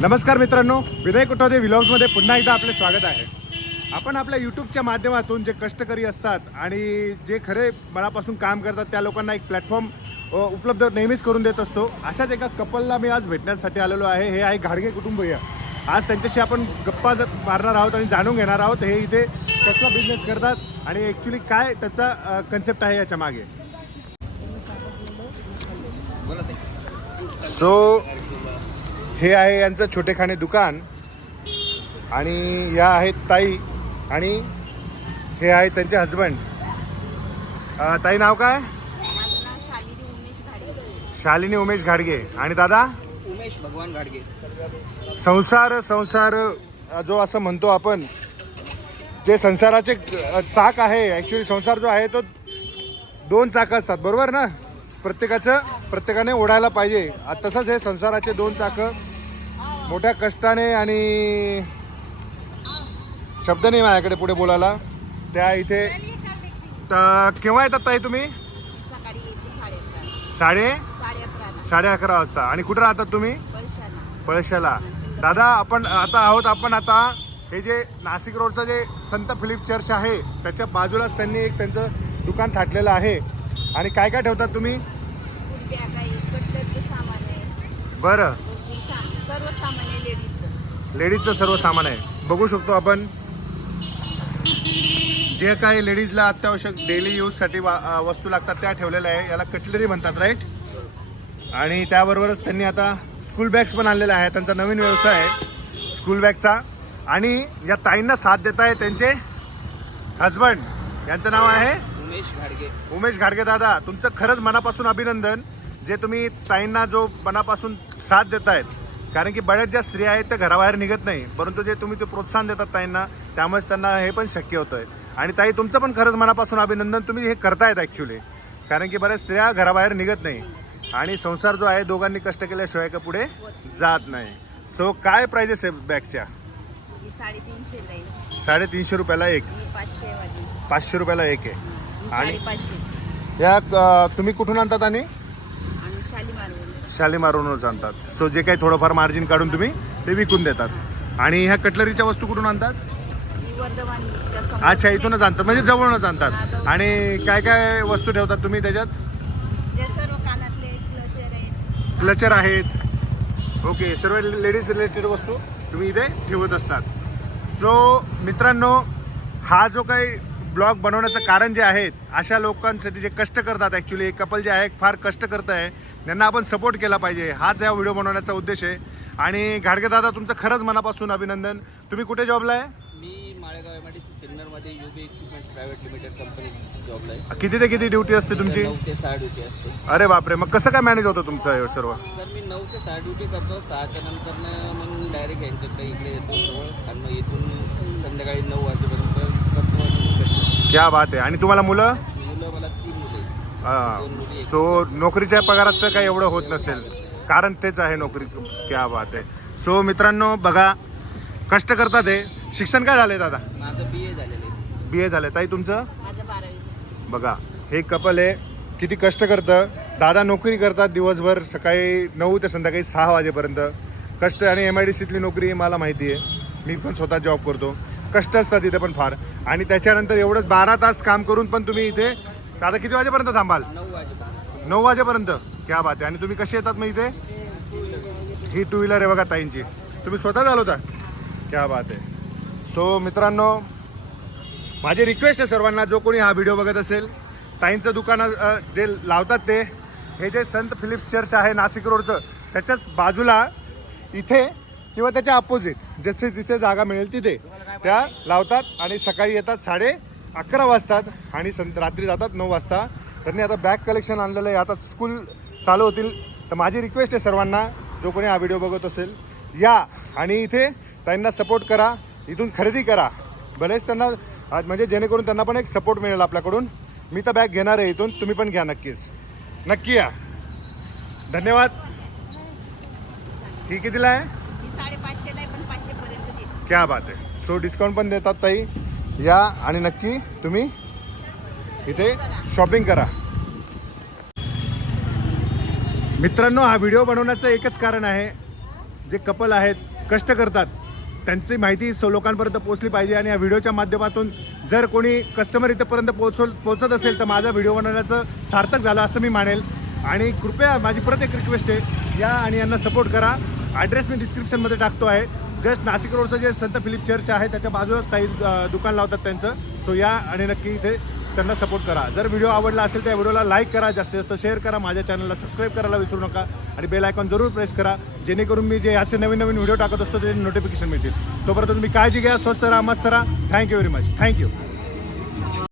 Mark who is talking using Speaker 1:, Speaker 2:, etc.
Speaker 1: नमस्कार मित्रांनो विनय कुठोदे व्लॉग्समध्ये पुन्हा एकदा आपले स्वागत आहे. आपण आपल्या यूट्यूबच्या माध्यमातून जे कष्टकरी असतात आणि जे खरे मनापासून काम करतात त्या लोकांना एक प्लॅटफॉर्म उपलब्ध नेहमीच करून देत असतो. अशाच एका कपलला मी आज भेटण्यासाठी आलेलो आहे. हे आहे घाडगे कुटुंबीय. आज त्यांच्याशी आपण गप्पा मारणार आहोत आणि जाणून घेणार आहोत. हे इथे कसला बिझनेस करतात आणि ॲक्च्युली काय त्याचा कन्सेप्ट आहे याच्या मागे. सो हे आहे यांचं छोटेखाने दुकान. आणि या आहेत ताई आणि हे आहेत त्यांचे हजबंड ताई नाव काय?
Speaker 2: शालिनी उमेश घाडगे.
Speaker 1: शालिनी उमेश घाडगे. आणि दादा?
Speaker 3: उमेश भगवान गाडगे
Speaker 1: संसार संसार जो असं म्हणतो आपण जे संसाराचे चाक आहे ॲक्च्युली संसार जो आहे तो दोन चाकं असतात. बरोबर ना? प्रत्येकाचं प्रत्येकाने ओढायला पाहिजे. तसंच हे संसाराचे दोन चाकं मोठ्या कष्टाने आणि शब्द नाही माझ्याकडे पुढे बोलायला. त्या इथे तर केव्हा येतात ताई तुम्ही?
Speaker 2: साडे?
Speaker 1: साडे अकरा वाजता. आणि कुठं राहतात तुम्ही? पळशाला. दादा आपण आता आहोत आपण आता हे जे नाशिक रोडचं जे संत फिलिप चर्च आहे त्याच्या बाजूलाच त्यांनी एक त्यांचं दुकान थाटलेलं आहे. आणि काय काय ठेवतात तुम्ही? बरं.
Speaker 2: भरपूर सा सर्व सामान आहे लेडीजचं.
Speaker 1: लेडीजचं सर्व सामान आहे. बघू शकतो आपण जे काही लेडीजला अत्यावश्यक डेली यूजसाठी वस्तू लागतात त्या ठेवलेल्या आहे. याला कटलरी म्हणतात राईट आणि त्याबरोबरच त्यांनी आता स्कूल बॅग्स पण आणलेल्या आहे त्यांचा नवीन व्यवसाय आहे स्कूल बॅगचा आणि या ताईंना साथ देत आहे त्यांचे हजबंड यांचं नाव आहे?
Speaker 3: उमेश घाडगे.
Speaker 1: उमेश घाडगे दादा. तुमचं खरंच मनापासून अभिनंदन. जे तुम्ही ताईंना जो मनापासून साथ देत आहेत कारण की बऱ्याच ज्या स्त्रिया आहेत त्या घराबाहेर निघत नाही. परंतु जे तुम्ही ते प्रोत्साहन देतात ताईंना त्यामुळेच त्यांना हे पण शक्य होतं आहे आणि ताई तुमचं पण खरंच मनापासून अभिनंदन. तुम्ही हे करतायत ॲक्च्युली कारण की बऱ्याच स्त्रिया घराबाहेर निघत नाही. आणि संसार जो आहे दोघांनी कष्ट केल्याशिवाय का पुढे जात नाही. सो काय प्राइजेस आहे बॅगच्या?
Speaker 2: साडेतीनशे
Speaker 1: रुपयाला एक.
Speaker 2: पाचशे
Speaker 1: रुपयाला एक आहे. आणि- या तुम्ही कुठून आणतात आणि?
Speaker 2: शालीमारवरून
Speaker 1: शालीमारूनच आणतात. सो जे काही थोडंफार मार्जिन काढून तुम्ही ते विकून देतात. आणि ह्या कटलरीच्या वस्तू कुठून आणतात? अच्छा इथूनच आणतात. म्हणजे जवळूनच आणतात. आणि काय काय वस्तू ठेवतात तुम्ही त्याच्यात?
Speaker 2: जे सर्व कानातले क्लचर आहे
Speaker 1: क्लचर आहेत. ओके सर्व लेडीज रिलेटेड वस्तू तुम्ही इथे ठेवत असतात. सो मित्रांनो हा जो काही ब्लॉग बनवण्याचं कारण जे आहे अशा लोकांसाठी जे कष्ट करतात ॲक्च्युली एक कपल जे आहे फार कष्ट करत आहे. त्यांना आपण सपोर्ट केला पाहिजे. हाच या व्हिडिओ बनवण्याचा उद्देश आहे. आणि घाडगे दादा तुमचं खरंच मनापासून अभिनंदन. तुम्ही कुठे जॉबला आहे?
Speaker 3: मी Malegaon M I D C सिन्नरमध्ये UB equipment private limited company जॉबला आहे.
Speaker 1: किती ते किती ड्युटी असते तुमची?
Speaker 3: नऊ ते सहा ड्युटी असते.
Speaker 1: अरे बापरे मग कसं काय मॅनेज होतं तुमचं हे सर्व?
Speaker 3: तर मी नऊ ते सहा ड्युटी करतो. सहाच्या नंतर मग डायरेक्ट यांच्याकडे इकडे येतो. जवळ. आणि मग इथून संध्याकाळी नऊ वाजेपर्यंत करतो आणि मग भेटतो.
Speaker 1: क्या बात आहे आणि तुम्हाला मुलं?
Speaker 3: मुलं मला तीन मुलं आहेत.
Speaker 1: सो नोकरीच्या पगारात तर काही एवढं होत नसेल. कारण तेच आहे नोकरी. क्या बात आहे सो मित्रांनो बघा कष्ट करतात हे. शिक्षण काय झालंय दादा?
Speaker 3: माझं बी ए झालेलं आहे.
Speaker 1: बी ए झालंय. ताई तुमचं?
Speaker 2: माझं बारावी.
Speaker 1: बघा हे कपल आहे. किती कष्ट करतं. दादा नोकरी करतात दिवसभर. सकाळी नऊ ते संध्याकाळी सहा वाजेपर्यंत. कष्ट आणि एम आय डी सीतली नोकरी मला माहिती आहे. मी पण स्वतः जॉब करतो. कष्ट असतात इथे पण फार. आणि त्याच्यानंतर एवढंच बारा तास काम करून पण तुम्ही इथे आता किती वाजेपर्यंत थांबाल?
Speaker 3: नऊ वाजेपर्यंत.
Speaker 1: क्या बात आहे. आणि तुम्ही कसे येतात मग इथे? ही टू व्हीलर आहे बघा ताईंची. तुम्ही स्वतः चालवता क्या बात आहे. सो मित्रांनो माझी रिक्वेस्ट आहे सर्वांना जो कोणी हा व्हिडिओ बघत असेल ताईंचं दुकान जे लावतात ते हे जे संत फिलिप्स चर्च आहे नाशिक रोडचं त्याच्याच बाजूला इथे किंवा त्याच्या अपोजिट जिथे जिथे जागा मिळेल तिथे. त्या लावतात आणि सकाळी येतात साडे अकरा वाजतात आणि संत रात्री जातात नऊ वाजता. त्यांनी आता बॅग कलेक्शन आणलेलं आहे. आता स्कूल चालू होतील. तर माझी रिक्वेस्ट आहे सर्वांना जो कोणी हा व्हिडिओ बघत असेल या. आणि इथे त्यांना सपोर्ट करा. इथून खरेदी करा. भलेच त्यांना आज म्हणजे जेणेकरून त्यांना पण एक सपोर्ट मिळेल आपल्याकडून. मी तर बॅग घेणार आहे इथून. तुम्ही पण घ्या नक्कीच. नक्की या. धन्यवाद. ही कितीला आहे क्या बात आहे. सो डिस्काउंट पण देतात ताई. या आणि नक्की तुम्ही इथे शॉपिंग करा. मित्रांनो हा व्हिडिओ बनवण्याचं एकच कारण आहे. जे कपल आहेत कष्ट करतात. त्यांची माहिती सो लोकांपर्यंत पोहोचली पाहिजे आणि या व्हिडिओच्या माध्यमातून जर कोणी कस्टमर इथंपर्यंत पोहोचव पोहोचत असेल तर माझा व्हिडिओ बनवण्याचं सार्थक झालं असं मी मानेल. आणि कृपया माझी परत एक रिक्वेस्ट आहे. या आणि यांना सपोर्ट करा. ॲड्रेस मी डिस्क्रिप्शनमध्ये टाकतो आहे. जस्ट नाशिक रोडचं जे संत फिलिप चर्च आहे त्याच्या बाजूलाच काही दुकान लावतात त्यांचं. सो या आणि नक्की इथे त्यांना सपोर्ट करा. जर व्हिडिओ आवडला असेल तर व्हिडिओला लाईक करा जास्तीत जास्त शेअर करा माझ्या चॅनलला सबस्क्राईब करायला विसरू नका आणि बेल आयकॉन जरूर प्रेस करा जेणेकरून मी जे असे नवीन नवीन व्हिडिओ टाकत असतो त्याचे नोटिफिकेशन मिळतील. तोपर्यंत तुम्ही काळजी घ्या स्वस्त राहा मस्त राहा. Thank you very much thank you